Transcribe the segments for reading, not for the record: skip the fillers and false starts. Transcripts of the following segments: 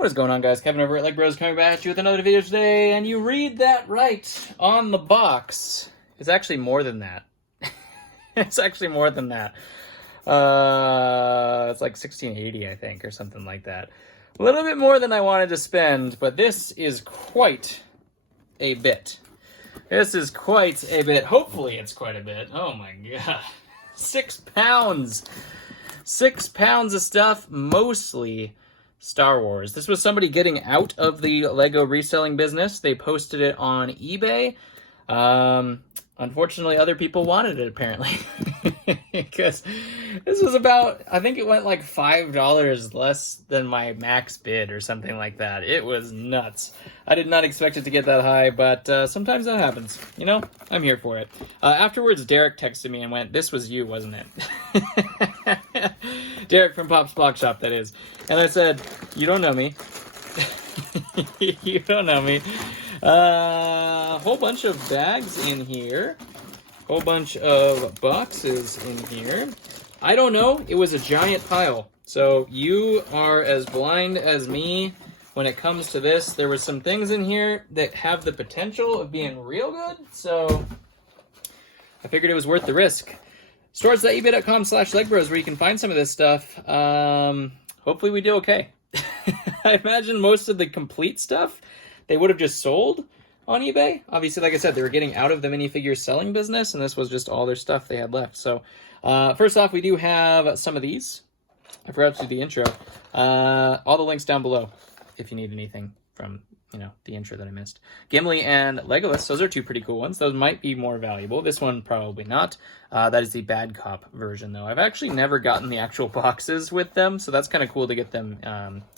What is going on, guys? Kevin over at Leg Bros coming back at you with another video today, and you read that right on the box. It's actually more than that. It's actually more than that. It's like $16.80, I think, or something like that. A little bit more than I wanted to spend, but this is quite a bit. This is quite a bit. Hopefully it's quite a bit. Oh my god. 6 pounds. 6 pounds of stuff, mostly Star Wars. This was somebody getting out of the Lego reselling business. They posted it on eBay. Unfortunately, other people wanted it, apparently. Because this was about, I think it went like $5 less than my max bid or something like that. It was nuts. I did not expect it to get that high, but sometimes that happens. You know, I'm here for it. Afterwards, Derek texted me and went, "This was you, wasn't it?" Derek from Pop's Block Shop, that is. And I said, "You don't know me." You don't know me. Whole bunch of bags in here. Whole bunch of boxes in here. I don't know. It was a giant pile. So you are as blind as me when it comes to this. There were some things in here that have the potential of being real good. So I figured it was worth the risk. Stores.ebay.com/legbros where you can find some of this stuff. Hopefully we do okay. I imagine most of the complete stuff they would have just sold on eBay. Obviously, like I said, they were getting out of the minifigure selling business, and this was just all their stuff they had left. So first off, we do have some of these. I forgot to do the intro. All the links down below if you need anything from, you know, the intro that I missed. Gimli and Legolas, those are two pretty cool ones. Those might be more valuable. This one, probably not. That is the Bad Cop version, though. I've actually never gotten the actual boxes with them, so that's kind of cool to get them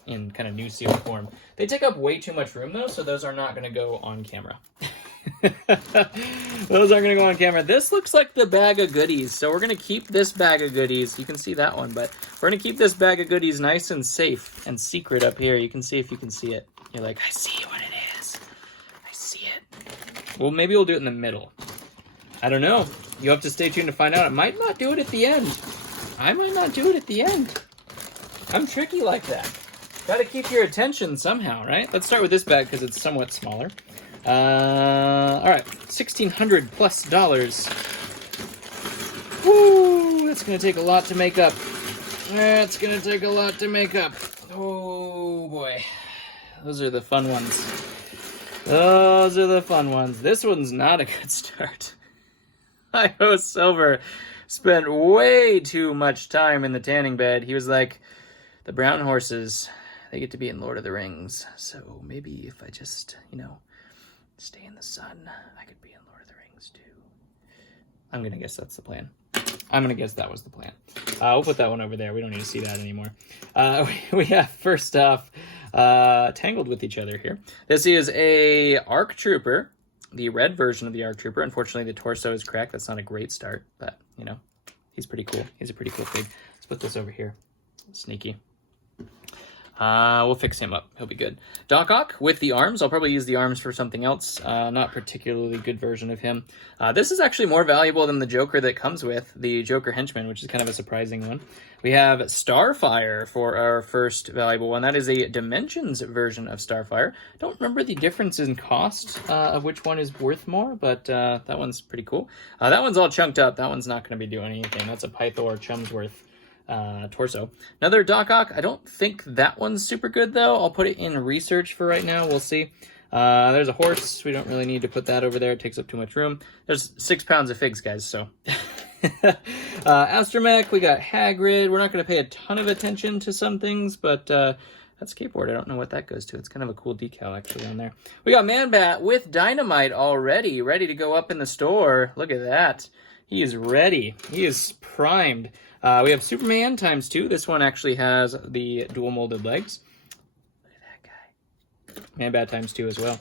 in kind of new sealed form. They take up way too much room, though, so those are not going to go on camera. Those aren't going to go on camera. This looks like the bag of goodies, so we're going to keep this bag of goodies. You can see that one, but we're going to keep this bag of goodies nice and safe and secret up here. You can see if you can see it. You're like, I see what it is. I see it. Well, maybe we'll do it in the middle. I don't know. You have to stay tuned to find out. I might not do it at the end. I might not do it at the end. I'm tricky like that. Got to keep your attention somehow, right? Let's start with this bag because it's somewhat smaller. All right, $1,600 plus. Woo! That's gonna take a lot to make up. That's gonna take a lot to make up. Oh boy, those are the fun ones. Those are the fun ones. This one's not a good start. I.O. Silver spent way too much time in the tanning bed. He was like, the brown horses, they get to be in Lord of the Rings. So maybe if I just, you know, stay in the sun, I could be in Lord of the Rings too. I'm going to guess that's the plan. I'm going to guess that was the plan. We'll put that one over there. We don't need to see that anymore. We have, first off, tangled with each other here. This is a ARC Trooper, the red version of the ARC Trooper. Unfortunately, the torso is cracked. That's not a great start, but, you know, he's pretty cool. He's a pretty cool pig. Let's put this over here. Sneaky. We'll fix him up. He'll be good. Doc Ock with the arms. I'll probably use the arms for something else. Not particularly good version of him. This is actually more valuable than the Joker that comes with, the Joker Henchman, which is kind of a surprising one. We have Starfire for our first valuable one. That is a Dimensions version of Starfire. Don't remember the difference in cost of which one is worth more, but that one's pretty cool. That one's all chunked up. That one's not going to be doing anything. That's a Pythor Chumsworth torso. Another Doc Ock. I don't think that one's super good, though. I'll put it in research for right now. We'll see. There's a horse. We don't really need to put that over there. It takes up too much room. There's 6 pounds of figs, guys, so. Astromech, we got Hagrid. We're not going to pay a ton of attention to some things, but that skateboard, I don't know what that goes to. It's kind of a cool decal, actually, on there. We got Man-Bat with Dynamite already, ready to go up in the store. Look at that. He is ready. He is primed. We have Superman ×2. This one actually has the dual molded legs. Look at that guy. Man-Bat ×2 as well.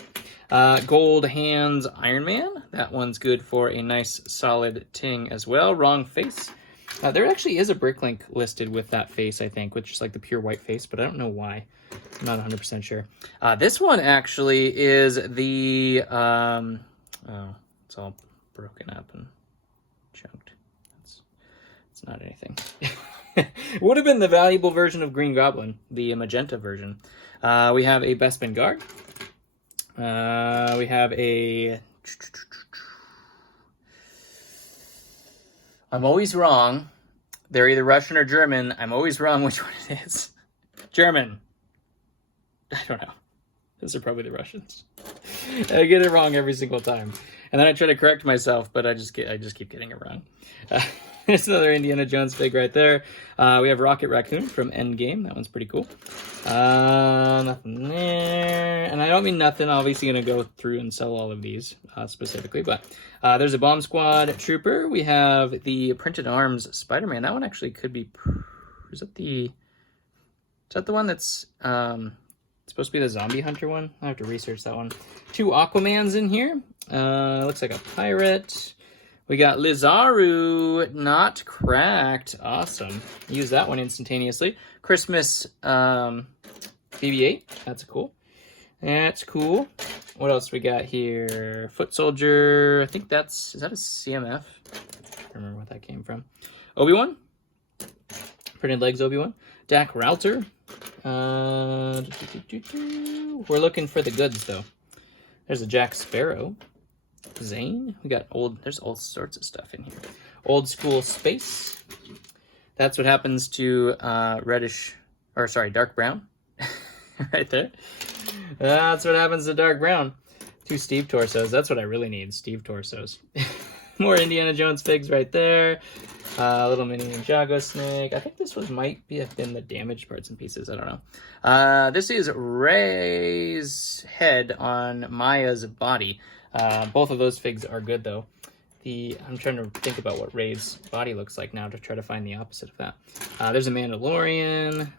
Gold Hands Iron Man. That one's good for a nice solid ting as well. Wrong face. There actually is a Bricklink listed with that face, I think, which is like the pure white face, but I don't know why. I'm not 100% sure. This one actually is the... oh, it's all broken up and chunked. It's not anything. Would have been the valuable version of Green Goblin, the magenta version. We have a Bespin Guard. We have a... I'm always wrong. They're either Russian or German. I'm always wrong which one it is. German. I don't know. Those are probably the Russians. I get it wrong every single time. And then I try to correct myself, but I just keep getting it wrong. There's another Indiana Jones fig right there. We have Rocket Raccoon from Endgame. That one's pretty cool. Nothing there. And I don't mean nothing. Obviously going to go through and sell all of these specifically. But there's a Bomb Squad Trooper. We have the Printed Arms Spider-Man. That one actually could be... Is that the one that's supposed to be the Zombie Hunter one? I have to research that one. 2 Aquamans in here. Looks like a pirate. We got Lizaru, not cracked. Awesome. Use that one instantaneously. Christmas BB-8. That's cool. That's cool. What else we got here? Foot Soldier. I think that's... Is that a CMF? I don't remember what that came from. Obi-Wan. Printed Legs Obi-Wan. Dak Router. We're looking for the goods, though. There's a Jack Sparrow. Zane. We got there's all sorts of stuff in here. Old School Space. That's what happens to dark brown. Right there. That's what happens to dark brown. 2 Steve torsos. That's what I really need. Steve torsos. More Indiana Jones figs right there. Little mini Ninjago snake. I think this might have been the damaged parts and pieces. I don't know. This is Ray's head on Maya's body. Both of those figs are good, though. I'm trying to think about what Ray's body looks like now to try to find the opposite of that. There's a Mandalorian.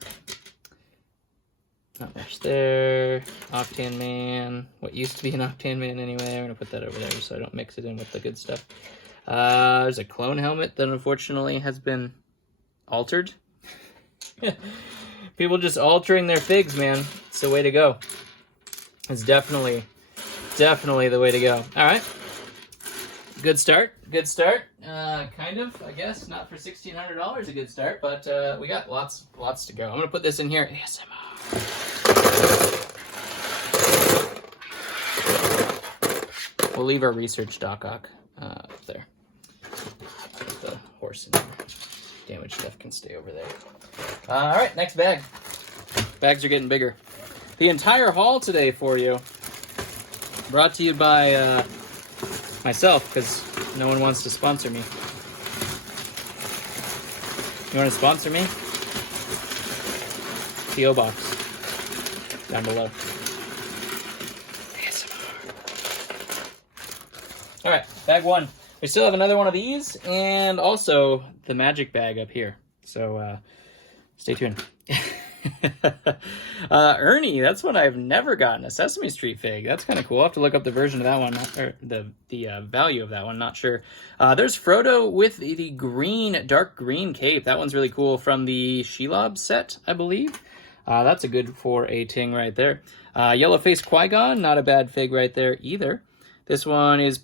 Not much there. Octane Man. What used to be an Octane Man anyway. I'm going to put that over there so I don't mix it in with the good stuff. There's a clone helmet that unfortunately has been altered. People just altering their figs, man. It's the way to go. It's definitely the way to go. All right. Good start. Good start. Kind of, I guess. Not for $1,600 a good start, but we got lots to go. I'm going to put this in here. ASMR. We'll leave our research Doc Ock up there. Put the horse in there. Damaged stuff can stay over there. All right, next bag. Bags are getting bigger. The entire haul today for you. Brought to you by myself, because no one wants to sponsor me. You want to sponsor me? P.O. Box. Down below. ASMR. Alright, bag 1. We still have another one of these, and also the magic bag up here. So, stay tuned. Ernie, that's one I've never gotten, a Sesame Street fig. That's kind of cool. I'll have to look up the version of that one, or the value of that one, not sure. There's Frodo with the dark green cape. That one's really cool from the Shelob set, I believe. That's a good for a ting right there. Yellow-faced Qui-Gon, not a bad fig right there either. This one is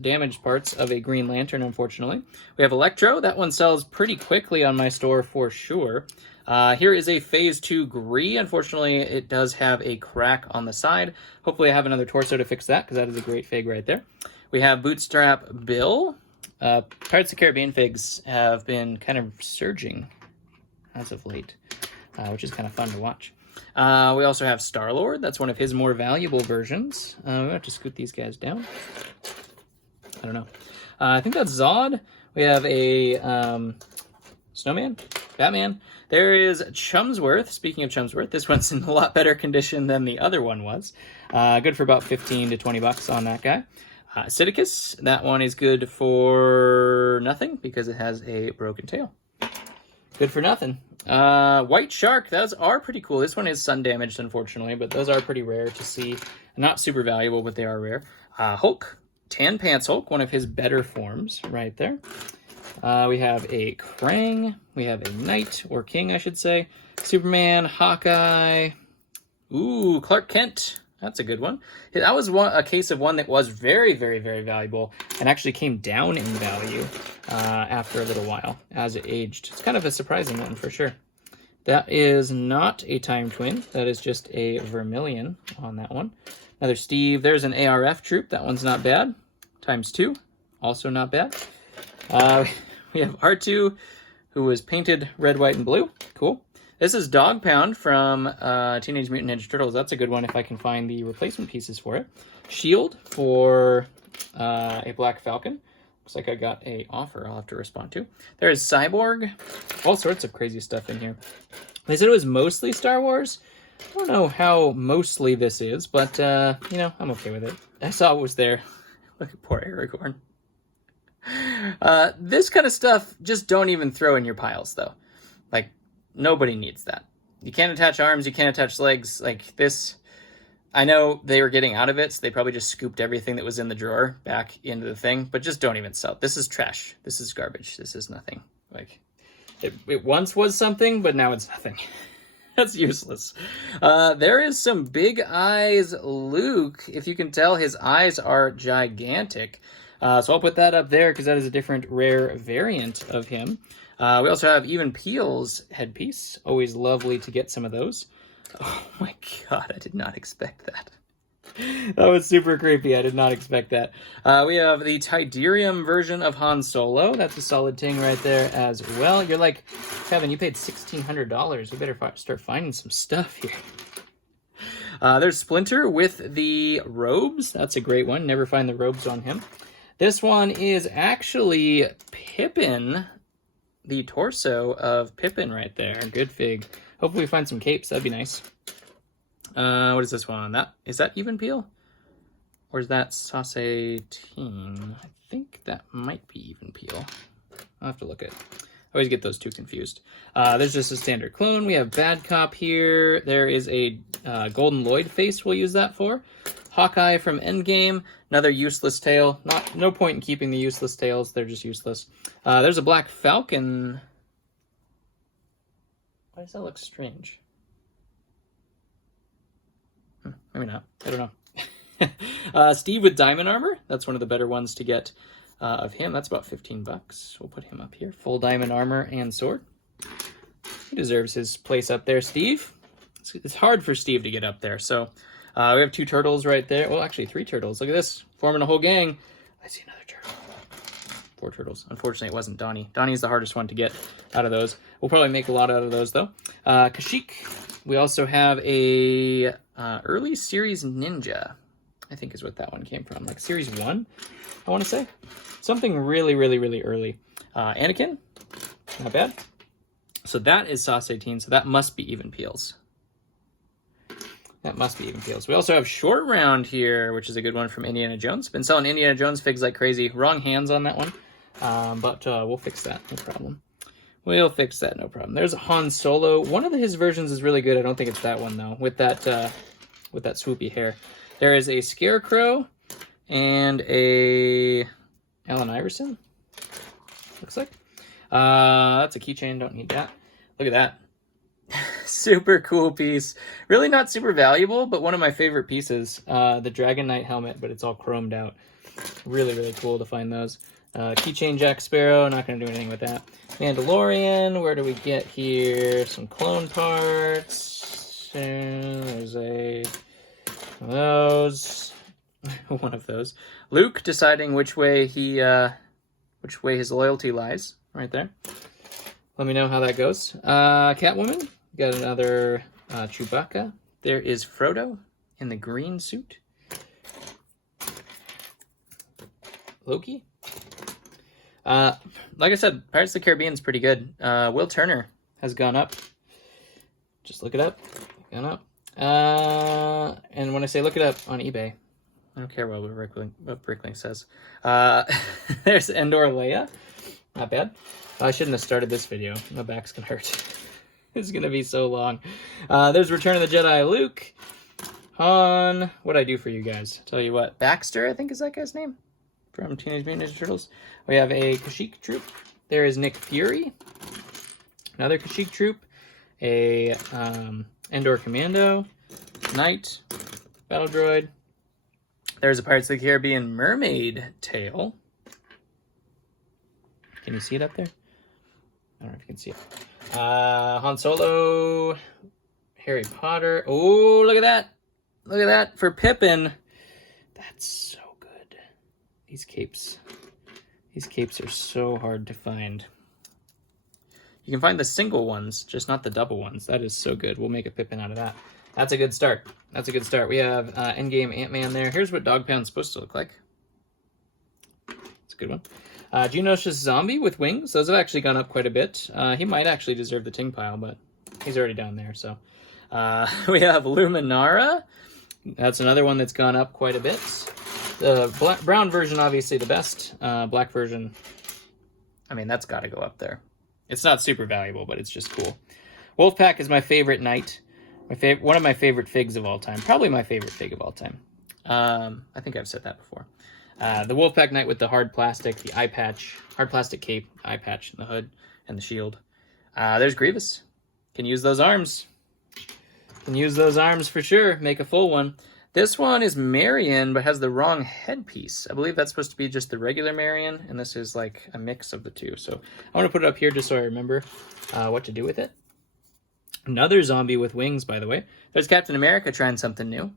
damaged parts of a Green Lantern, unfortunately. We have Electro. That one sells pretty quickly on my store for sure. Here is a Phase 2 Gree. Unfortunately, it does have a crack on the side. Hopefully I have another torso to fix that, because that is a great fig right there. We have Bootstrap Bill. Pirates of the Caribbean figs have been kind of surging as of late, which is kind of fun to watch. We also have Star-Lord. That's one of his more valuable versions. We have to scoot these guys down. I don't know. I think that's Zod. We have a Snowman, Batman. There is Chumsworth. Speaking of Chumsworth, this one's in a lot better condition than the other one was. Good for about 15 to 20 bucks on that guy. Sidicus, that one is good for nothing because it has a broken tail. Good for nothing. White Shark, those are pretty cool. This one is sun damaged, unfortunately, but those are pretty rare to see. Not super valuable, but they are rare. Hulk, Tan Pants Hulk, one of his better forms right there. We have a Krang. We have a Knight, or King, I should say. Superman, Hawkeye. Ooh, Clark Kent. That's a good one. That was a case of one that was very, very, very valuable and actually came down in value after a little while as it aged. It's kind of a surprising one for sure. That is not a Time Twin. That is just a Vermilion on that one. Another Steve. There's an ARF troop. That one's not bad. ×2. Also not bad. We have R2, who was painted red, white, and blue. Cool. This is Dog Pound from Teenage Mutant Ninja Turtles. That's a good one if I can find the replacement pieces for it. Shield for a Black Falcon. Looks like I got a offer I'll have to respond to. There is Cyborg. All sorts of crazy stuff in here. They said it was mostly Star Wars. I don't know how mostly this is, but, you know, I'm okay with it. I saw it was there. Look at poor Aragorn. This kind of stuff, just don't even throw in your piles, though. Like, nobody needs that. You can't attach arms, you can't attach legs. Like, this, I know they were getting out of it, so they probably just scooped everything that was in the drawer back into the thing, but just don't even sell. This is trash. This is garbage. This is nothing. Like, it once was something, but now it's nothing. That's useless. There is some Big Eyes Luke. If you can tell, his eyes are gigantic. So I'll put that up there because that is a different rare variant of him. We also have Even Peel's headpiece. Always lovely to get some of those. Oh my god, I did not expect that. That was super creepy. I did not expect that. We have the Tidarium version of Han Solo. That's a solid ting right there as well. You're like, Kevin, you paid $1,600. You better start finding some stuff here. There's Splinter with the robes. That's a great one. Never find the robes on him. This one is actually Pippin, the torso of Pippin right there. Good fig. Hopefully we find some capes. That'd be nice. What is this one? Is that Even Peel? Or is that Sauce-Teen? I think that might be Even Peel. I'll have to look at it. I always get those two confused. There's just a standard clone. We have Bad Cop here. There is a Golden Lloyd face we'll use that for. Hawkeye from Endgame. Another useless tail. No point in keeping the useless tails. They're just useless. There's a Black Falcon. Why does that look strange? Maybe not. I don't know. Steve with diamond armor. That's one of the better ones to get of him. That's about $15. We'll put him up here. Full diamond armor and sword. He deserves his place up there, Steve. It's hard for Steve to get up there. So we have 2 turtles right there. Well, actually 3 turtles. Look at this. Forming a whole gang. I see another turtle. 4 turtles. Unfortunately, it wasn't Donnie. Donnie's the hardest one to get out of those. We'll probably make a lot out of those, though. Kashyyyk. We also have a early series Ninja, I think is what that one came from. Like series 1, I want to say. Something really, really, really early. Anakin, not bad. So that is Sauce-Teen, so that must be Even Peels. That must be Even Peels. We also have Short Round here, which is a good one from Indiana Jones. Been selling Indiana Jones figs like crazy. Wrong hands on that one, but we'll fix that, no problem. We'll fix that, no problem. There's a Han Solo. One of his versions is really good. I don't think it's that one, though, with that swoopy hair. There is a Scarecrow and a Allen Iverson, looks like. That's a keychain. Don't need that. Look at that. Super cool piece. Really not super valuable, but one of my favorite pieces. The Dragon Knight helmet, but it's all chromed out. Really, really cool to find those. Keychain Jack Sparrow, not going to do anything with that. Mandalorian, where do we get here? Some clone parts. There's one of those. One of those. Luke deciding which way his loyalty lies. Right there. Let me know how that goes. Catwoman, got another Chewbacca. There is Frodo in the green suit. Loki. Like I said, Pirates of the Caribbean is pretty good. Will Turner has gone up. Just look it up. Gone up. And when I say look it up on eBay, I don't care what Bricklink says. There's Endor Leia. Not bad. I shouldn't have started this video. My back's gonna hurt. It's gonna be so long. There's Return of the Jedi Luke. Han. What'd I do for you guys? Tell you what. Baxter, I think is that guy's name. From Teenage Mutant Ninja Turtles. We have a Kashyyyk troop. There is Nick Fury. Another Kashyyyk troop. A Endor Commando. Knight. Battle Droid. There's a Pirates of the Caribbean mermaid tail. Can you see it up there? I don't know if you can see it. Han Solo, Harry Potter. Oh, look at that. Look at that for Pippin. That's so good. These capes are so hard to find. You can find the single ones, just not the double ones. That is so good. We'll make a Pippin out of that. That's a good start. That's a good start. We have Endgame Ant-Man there. Here's what Dog Pound's supposed to look like. It's a good one. Geonosis Zombie with wings. Those have actually gone up quite a bit. He might actually deserve the ting pile, but he's already down there. So we have Luminara. That's another one that's gone up quite a bit. The brown version, obviously the best. Black version, I mean, that's got to go up there. It's not super valuable, but it's just cool. Wolfpack is my favorite knight. One of my favorite figs of all time. Probably my favorite fig of all time. I think I've said that before. The Wolfpack knight with the hard plastic, the eye patch, hard plastic cape, eye patch, and the hood, and the shield. There's Grievous. Can use those arms. Can use those arms for sure. Make a full one. This one is Marion, but has the wrong headpiece. I believe that's supposed to be just the regular Marion, and this is like a mix of the two. So I want to put it up here just so I remember what to do with it. Another zombie with wings, by the way. There's Captain America trying something new.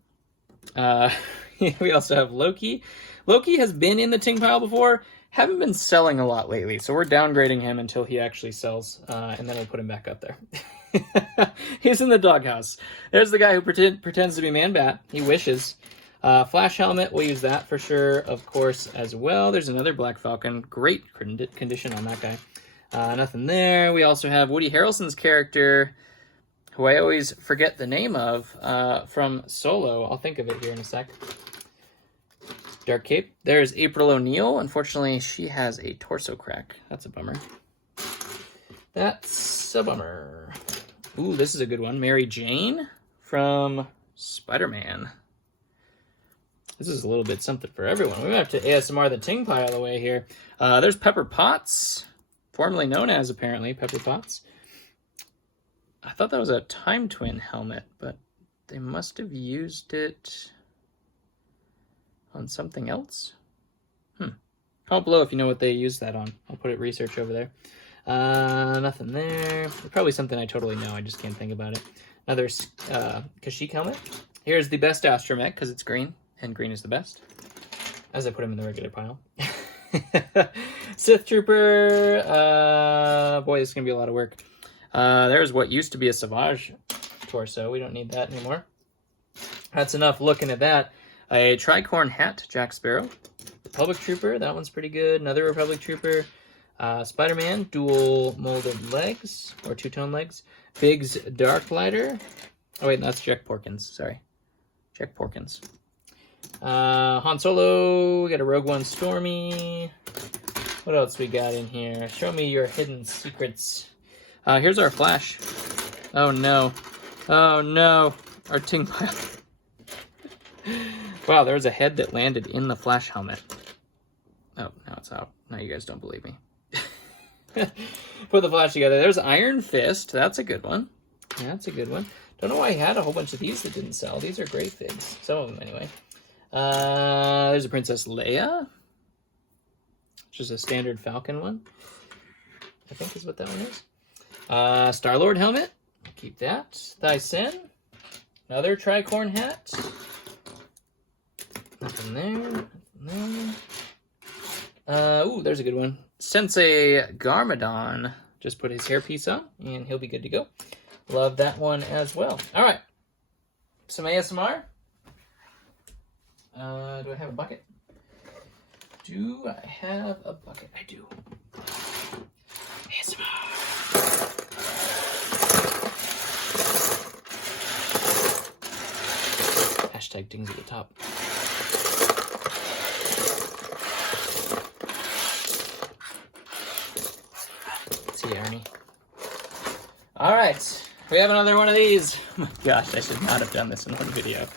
We also have Loki. Loki has been in the ting pile before. Haven't been selling a lot lately, so we're downgrading him until he actually sells, and then we'll put him back up there. He's in the doghouse. There's the guy who pretends to be Man-Bat. He wishes. Flash helmet, we'll use that for sure, of course, as well. There's another Black Falcon. Great condition on that guy. Nothing there. We also have Woody Harrelson's character, who I always forget the name of, from Solo. I'll think of it here in a sec. Dark Cape. There's April O'Neil. Unfortunately, she has a torso crack. That's a bummer. That's a bummer. Ooh, this is a good one. Mary Jane from Spider-Man. This is a little bit something for everyone. We might have to ASMR the ting pile away here. There's Pepper Potts, formerly known as, apparently, Pepper Potts. I thought that was a Time Twin helmet, but they must have used it on something else. Comment below if you know what they used that on. I'll put it research over there. Nothing there. Probably something I totally know. I just can't think about it. Another Kashyyyk helmet. Here's the best astromech because it's green, and green is the best. As I put him in the regular pile. Sith Trooper. Boy, this is gonna be a lot of work. There's what used to be a Savage torso. We don't need that anymore. That's enough looking at that. A Tricorn hat, Jack Sparrow. Republic Trooper, that one's pretty good. Another Republic Trooper. Spider-Man, dual molded legs, or two-tone legs. Biggs Dark Lighter. Oh wait, that's Jack Porkins, sorry. Jack Porkins. Han Solo, we got a Rogue One Stormy. What else we got in here? Show me your hidden secrets. Here's our Flash. Oh no. Oh no. Our ting pile. Wow, there was a head that landed in the Flash helmet. Oh, now it's out. Now you guys don't believe me. Put the Flash together. There's Iron Fist. That's a good one. Yeah, that's a good one. Don't know why I had a whole bunch of these that didn't sell. These are great figs. Some of them, anyway. There's a Princess Leia, which is a standard Falcon one. I think is what that one is. Star-Lord helmet. Keep that. Thyssen. Another Tricorn hat. Nothing there. Nothing there. Ooh, there's a good one. Sensei Garmadon. Just put his hairpiece on, and he'll be good to go. Love that one as well. All right. Some ASMR. Do I have a bucket? Do I have a bucket? I do. ASMR. Hashtag dings at the top. See you, Ernie. All right, we have another one of these. Oh my gosh, I should not have done this in one video.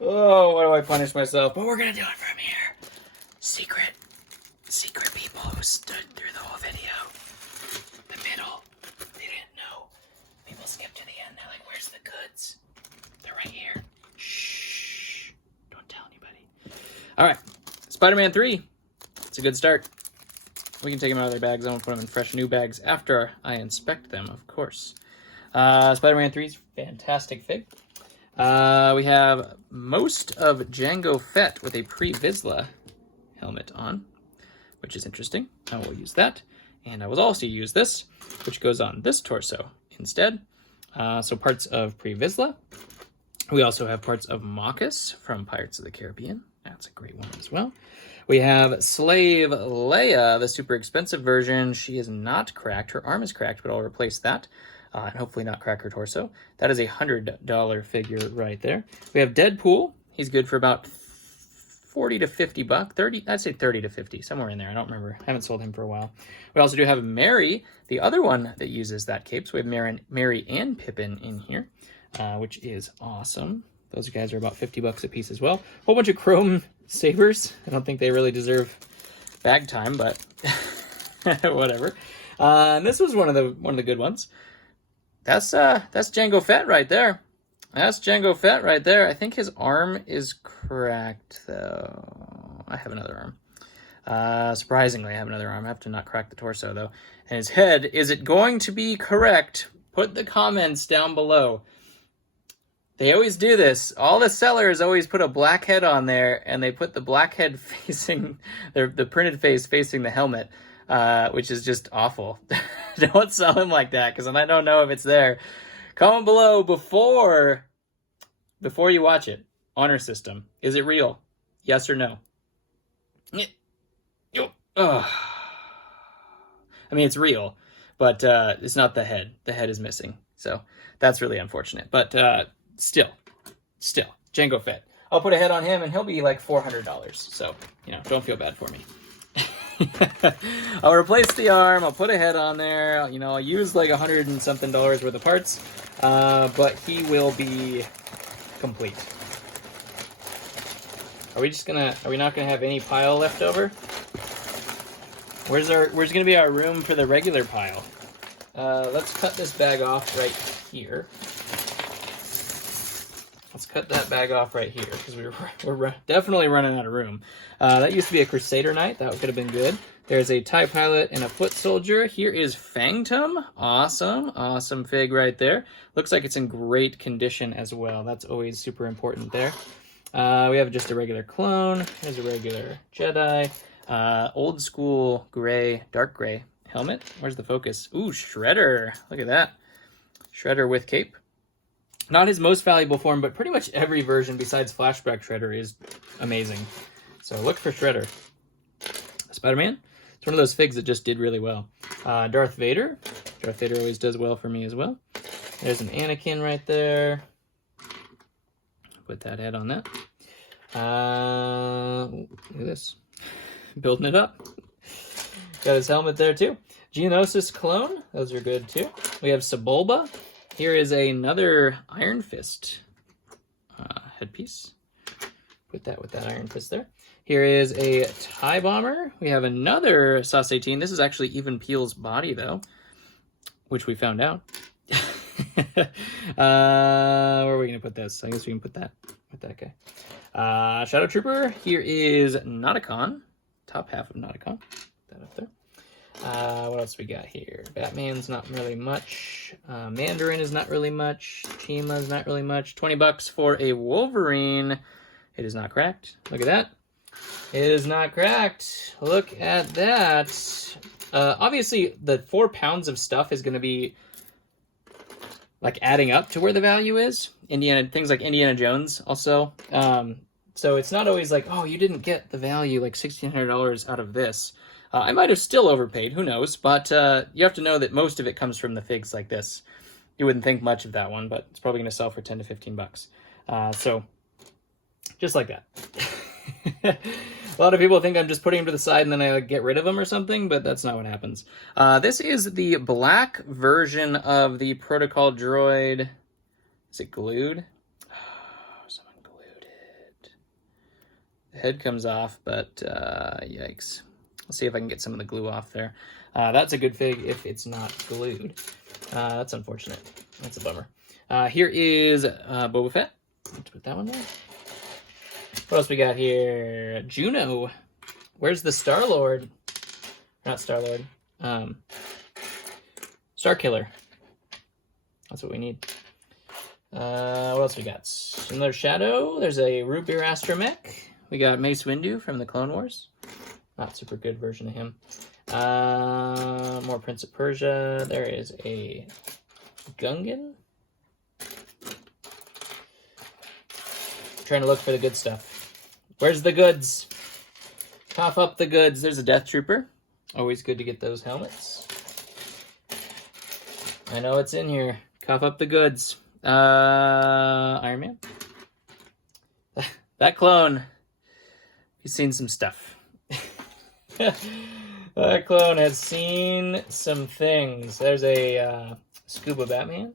Oh, why do I punish myself? But we're gonna do it from here. Secret people who stood through the whole video. The middle, they didn't know. People skip to the end. They're like, "Where's the goods?" They're right here. Shh. All right, Spider-Man 3. It's a good start. We can take them out of their bags. I'm going to put them in fresh new bags after I inspect them, of course. Spider-Man 3's fantastic fig. We have most of Jango Fett with a pre-Vizsla helmet on, which is interesting. I will use that. And I will also use this, which goes on this torso instead. So parts of pre-Vizsla. We also have parts of Marcus from Pirates of the Caribbean. That's a great one as well. We have Slave Leia, the super expensive version. She is not cracked. Her arm is cracked, but I'll replace that. And hopefully not crack her torso. That is a $100 figure right there. We have Deadpool. He's good for about 40 to 50 bucks. 30, I'd say 30 to 50, somewhere in there. I don't remember. I haven't sold him for a while. We also do have Mary, the other one that uses that cape. So we have Mary and Pippin in here, which is awesome. Those guys are about 50 bucks a piece as well. Whole bunch of chrome sabers. I don't think they really deserve bag time, but whatever. And this was one of the good ones. That's Jango Fett right there. That's Jango Fett right there. I think his arm is cracked though. I have another arm. Surprisingly, I have another arm. I have to not crack the torso though. And his head, is it going to be correct? Put the comments down below. They always do this. All the sellers always put a black head on there, and they put the black head facing, the printed face facing the helmet, which is just awful. Don't sell him like that, because I don't know if it's there. Comment below before you watch it. Honor system. Is it real? Yes or no? I mean, it's real, but it's not the head. The head is missing. So that's really unfortunate. But still, Jango Fett. I'll put a head on him, and he'll be like $400. So, don't feel bad for me. I'll replace the arm. I'll put a head on there. I'll use like $100 and something worth of parts. But he will be complete. Are we not gonna have any pile left over? Where's gonna be our room for the regular pile? Let's cut this bag off right here. Let's cut that bag off right here, because we're definitely running out of room. That used to be a Crusader Knight. That could have been good. There's a TIE Pilot and a Foot Soldier. Here is Fangtum. Awesome fig right there. Looks like it's in great condition as well. That's always super important there. We have just a regular clone. Here's a regular Jedi. Old school gray, dark gray helmet. Where's the focus? Ooh, Shredder. Look at that. Shredder with cape. Not his most valuable form, but pretty much every version besides Flashback Shredder is amazing. So look for Shredder. Spider-Man. It's one of those figs that just did really well. Darth Vader. Darth Vader always does well for me as well. There's an Anakin right there. Put that head on that. Look at this. Building it up. Got his helmet there too. Geonosis clone. Those are good too. We have Sebulba. Here is another Iron Fist headpiece. Put that with that Iron Fist there. Here is a TIE Bomber. We have another Sauce 18. This is actually Even Peel's body, though, which we found out. Where are we going to put this? I guess we can put that with that guy. Shadow Trooper. Here is Nauticon. Top half of Nauticon. Put that up there. What else we got here? Batman's not really much. Mandarin is not really much. Chima's not really much. 20 bucks for a Wolverine. It is not cracked. Look at that. It is not cracked. Look at that. Obviously, the 4 pounds of stuff is going to be like adding up to where the value is. Things like Indiana Jones also. So it's not always like, oh, you didn't get the value, like $1,600 out of this. I might have still overpaid, who knows, but you have to know that most of it comes from the figs like this. You wouldn't think much of that one, but it's probably going to sell for 10 to 15 bucks. So, just like that. A lot of people think I'm just putting them to the side and then I get rid of them or something, but that's not what happens. This is the black version of the Protocol droid. Is it glued? Oh, someone glued it. The head comes off, but yikes. Let's see if I can get some of the glue off there. That's a good fig if it's not glued. That's unfortunate. That's a bummer. Here is Boba Fett. Let's put that one there. What else we got here? Juno. Where's the Star-Lord? Not Star-Lord. Starkiller. That's what we need. What else we got? Another Shadow. There's a Root Beer Astromech. We got Mace Windu from the Clone Wars. Not super good version of him. More Prince of Persia. There is a Gungan. Trying to look for the good stuff. Where's the goods? Cough up the goods. There's a Death Trooper. Always good to get those helmets. I know it's in here. Cough up the goods. Iron Man. That clone. He's seen some stuff. That clone has seen some things. There's a Scuba Batman.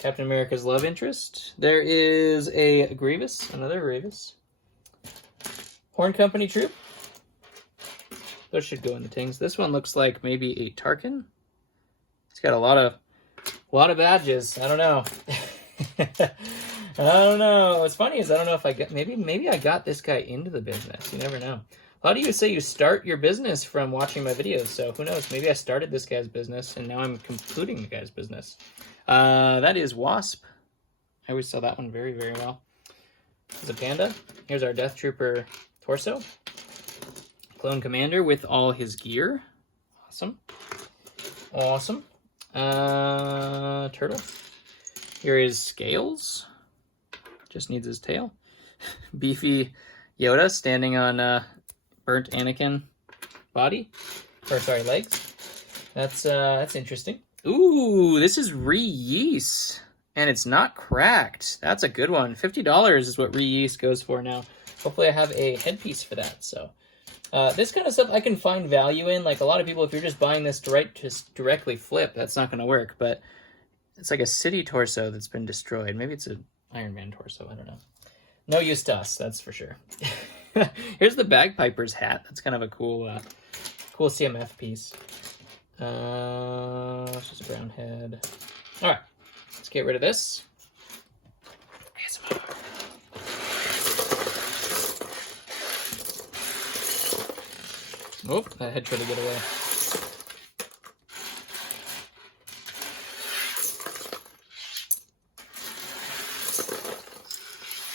Captain America's love interest. There is a Grievous, another Grievous. Horn Company troop. Those should go in the things. This one looks like maybe a Tarkin. It's got a lot of badges. I don't know. I don't know. What's funny is I don't know if I got maybe I got this guy into the business. You never know. A lot of you say you start your business from watching my videos, so who knows? Maybe I started this guy's business and now I'm concluding the guy's business. That is Wasp. I always saw that one very, very well. There's a panda. Here's our Death Trooper torso. Clone Commander with all his gear. Awesome. Awesome. Turtle. Here is Scales. Just needs his tail. Beefy Yoda standing on burnt Anakin body. Or sorry, legs. That's interesting. Ooh, this is Reese. And it's not cracked. That's a good one. $50 is what Reese goes for now. Hopefully I have a headpiece for that. So this kind of stuff I can find value in. Like a lot of people, if you're just buying this just directly flip, that's not going to work. But it's like a city torso that's been destroyed. Maybe it's an Iron Man torso. I don't know. No use to us, that's for sure. Here's the Bagpiper's hat. That's kind of a cool CMF piece. It's just a brown head. All right, let's get rid of this. Oh, that head tried to get away.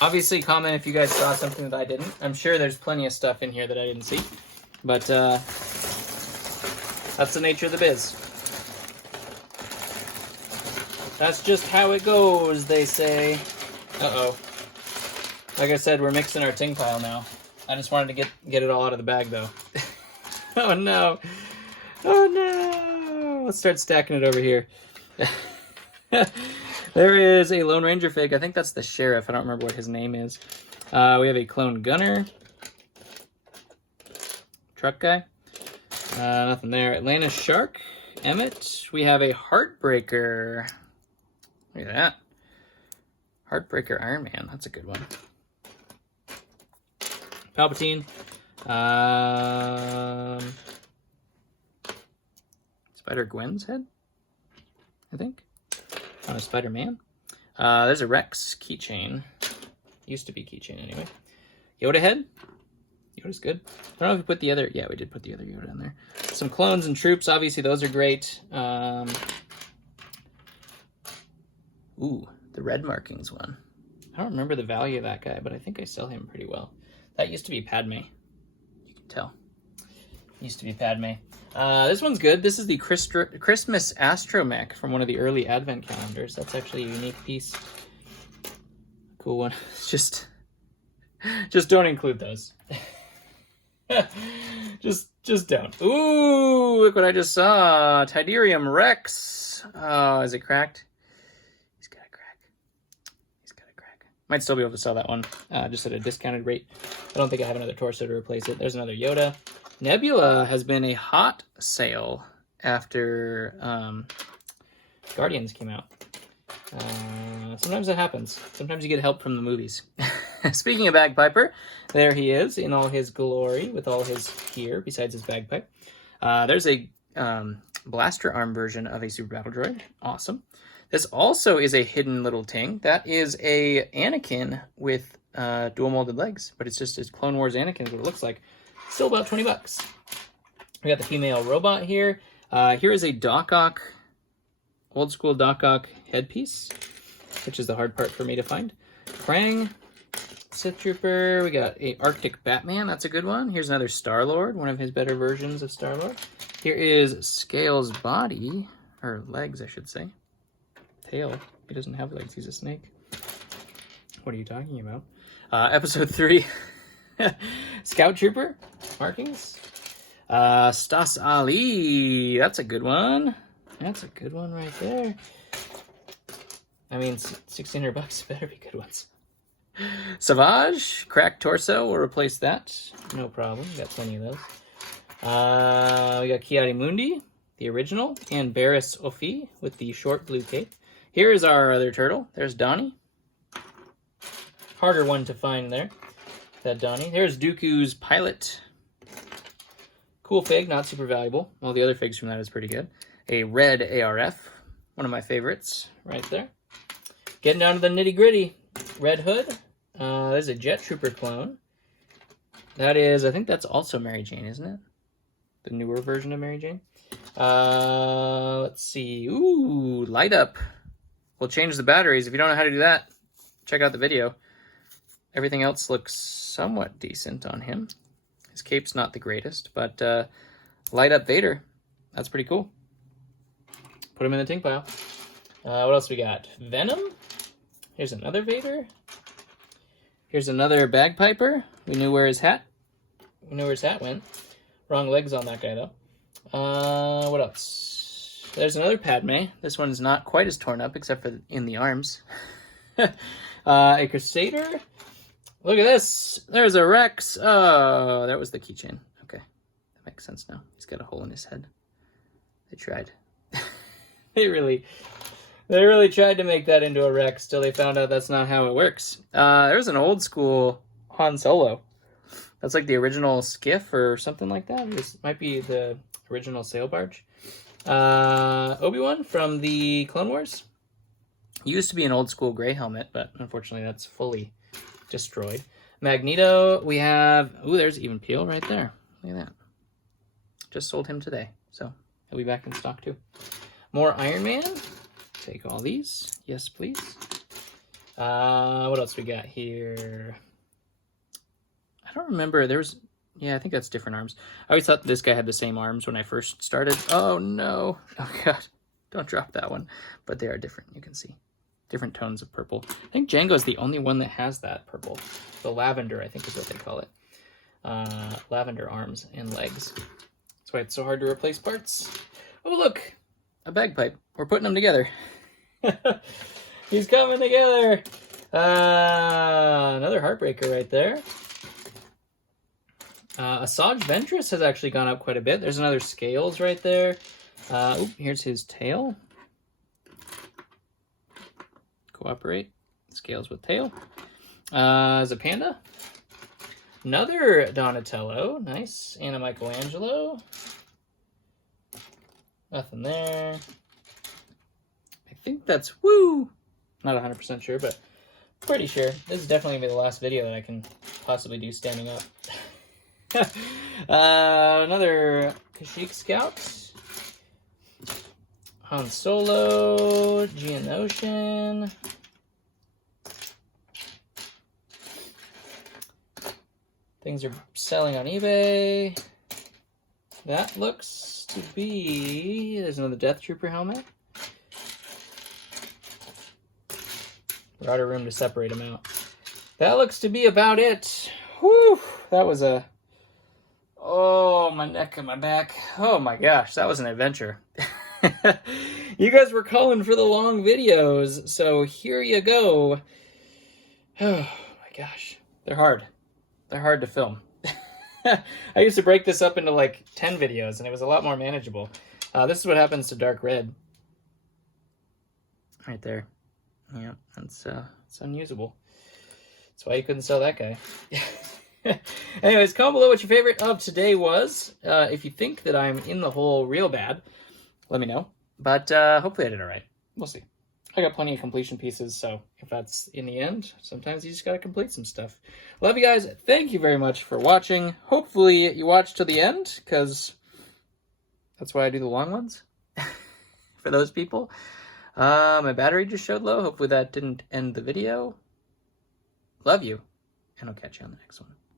Obviously, comment if you guys saw something that I didn't. I'm sure there's plenty of stuff in here that I didn't see. But that's the nature of the biz. That's just how it goes, they say. Uh-oh. Like I said, we're mixing our ting pile now. I just wanted to get it all out of the bag, though. Oh, no. Oh, no. Let's start stacking it over here. There is a Lone Ranger fig. I think that's the sheriff. I don't remember what his name is. We have a clone gunner. Truck guy. Nothing there. Atlantis Shark. Emmett. We have a Heartbreaker. Look at that. Heartbreaker Iron Man. That's a good one. Palpatine. Spider-Gwen's head, I think. On a Spider-Man. There's a Rex keychain. Used to be keychain anyway. Yoda head. Yoda's good. I don't know if we put the other... Yeah, we did put the other Yoda in there. Some clones and troops. Obviously, those are great. Ooh, the red markings one. I don't remember the value of that guy, but I think I sell him pretty well. That used to be Padme. You can tell. Used to be Padme. This one's good. This is the Christmas Astromech from one of the early Advent calendars. That's actually a unique piece. Cool one. Just don't include those. just don't. Ooh, look what I just saw. Tidarium Rex. Oh, is it cracked? He's got a crack. He's got a crack. Might still be able to sell that one, just at a discounted rate. I don't think I have another torso to replace it. There's another Yoda. Nebula has been a hot sale after Guardians came out. Sometimes that happens. Sometimes you get help from the movies. Speaking of Bagpiper, there he is in all his glory with all his gear besides his bagpipe. There's a blaster arm version of a Super Battle Droid. Awesome. This also is a hidden little ting. That is a Anakin with dual molded legs, but it's just his Clone Wars Anakin is what it looks like. Still about 20 bucks. We got the female robot here. Here is a Doc Ock, old school Doc Ock headpiece, which is the hard part for me to find. Krang, Sith Trooper. We got a Arctic Batman. That's a good one. Here's another Star-Lord, one of his better versions of Star-Lord. Here is Scale's body, or legs, I should say. Tail. He doesn't have legs. He's a snake. What are you talking about? Episode 3. Scout Trooper. Markings. Stas Ali. That's a good one. That's a good one right there. I mean, 1,600 bucks better be good ones. Savage. Cracked torso. We'll replace that. No problem. Got plenty of those. We got Kiadi Mundi, the original, and Barris Ophi with the short blue cape. Here is our other turtle. There's Donnie. Harder one to find there. That Donnie. There's Dooku's pilot. Cool fig, not super valuable. All the other figs from that is pretty good. A red ARF, one of my favorites, right there. Getting down to the nitty gritty. Red Hood. There's a Jet Trooper clone. That is, I think that's also Mary Jane, isn't it? The newer version of Mary Jane. Let's see. Ooh, light up. We'll change the batteries. If you don't know how to do that, check out the video. Everything else looks somewhat decent on him. His cape's not the greatest, but light up Vader. That's pretty cool. Put him in the ting pile. What else we got? Venom. Here's another Vader. Here's another Bagpiper. We knew where his hat went. Wrong legs on that guy, though. What else? There's another Padme. This one's not quite as torn up, except for in the arms. A Crusader. Look at this. There's a Rex. Oh, that was the keychain. Okay. That makes sense now. He's got a hole in his head. They tried. They really tried to make that into a Rex till they found out that's not how it works. There's an old school Han Solo. That's like the original skiff or something like that. This might be the original sail barge. Obi-Wan from the Clone Wars. Used to be an old school gray helmet, but unfortunately that's fully destroyed. Magneto, we have... Ooh, there's Even Peel right there. Look at that. Just sold him today, so he'll be back in stock too. More Iron Man. Take all these. Yes, please. What else we got here? I don't remember. There's... Yeah, I think that's different arms. I always thought this guy had the same arms when I first started. Oh, no. Oh, God. Don't drop that one. But they are different, you can see. Different tones of purple. I think Django's the only one that has that purple. The lavender, I think is what they call it. Lavender arms and legs. That's why it's so hard to replace parts. Oh, look! A bagpipe. We're putting them together. He's coming together! Another heartbreaker right there. Asajj Ventress has actually gone up quite a bit. There's another Scales right there. Here's his tail. Cooperate. Scales with tail. As a panda. Another Donatello. Nice. Anna Michelangelo. Nothing there. I think that's... Woo! Not 100% sure, but pretty sure. This is definitely going to be the last video that I can possibly do standing up. Another Kashyyyk Scout. Han Solo. Geonosian. Things are selling on eBay. That looks to be... There's another Death Trooper helmet. We're out of room to separate them out. That looks to be about it. Whew! That was a... Oh, my neck and my back. Oh my gosh, that was an adventure. You guys were calling for the long videos, so here you go. Oh my gosh, they're hard. They're hard to film. I used to break this up into like 10 videos, and it was a lot more manageable. This is what happens to Dark Red. Right there. Yeah, that's it's unusable. That's why you couldn't sell that guy. Anyways, comment below what your favorite of today was. If you think that I'm in the hole real bad, let me know. But hopefully I did all right. We'll see. I got plenty of completion pieces, so if that's in the end, sometimes you just gotta complete some stuff. Love you guys. Thank you very much for watching. Hopefully you watched to the end, because that's why I do the long ones. For those people. My battery just showed low. Hopefully that didn't end the video. Love you, and I'll catch you on the next one.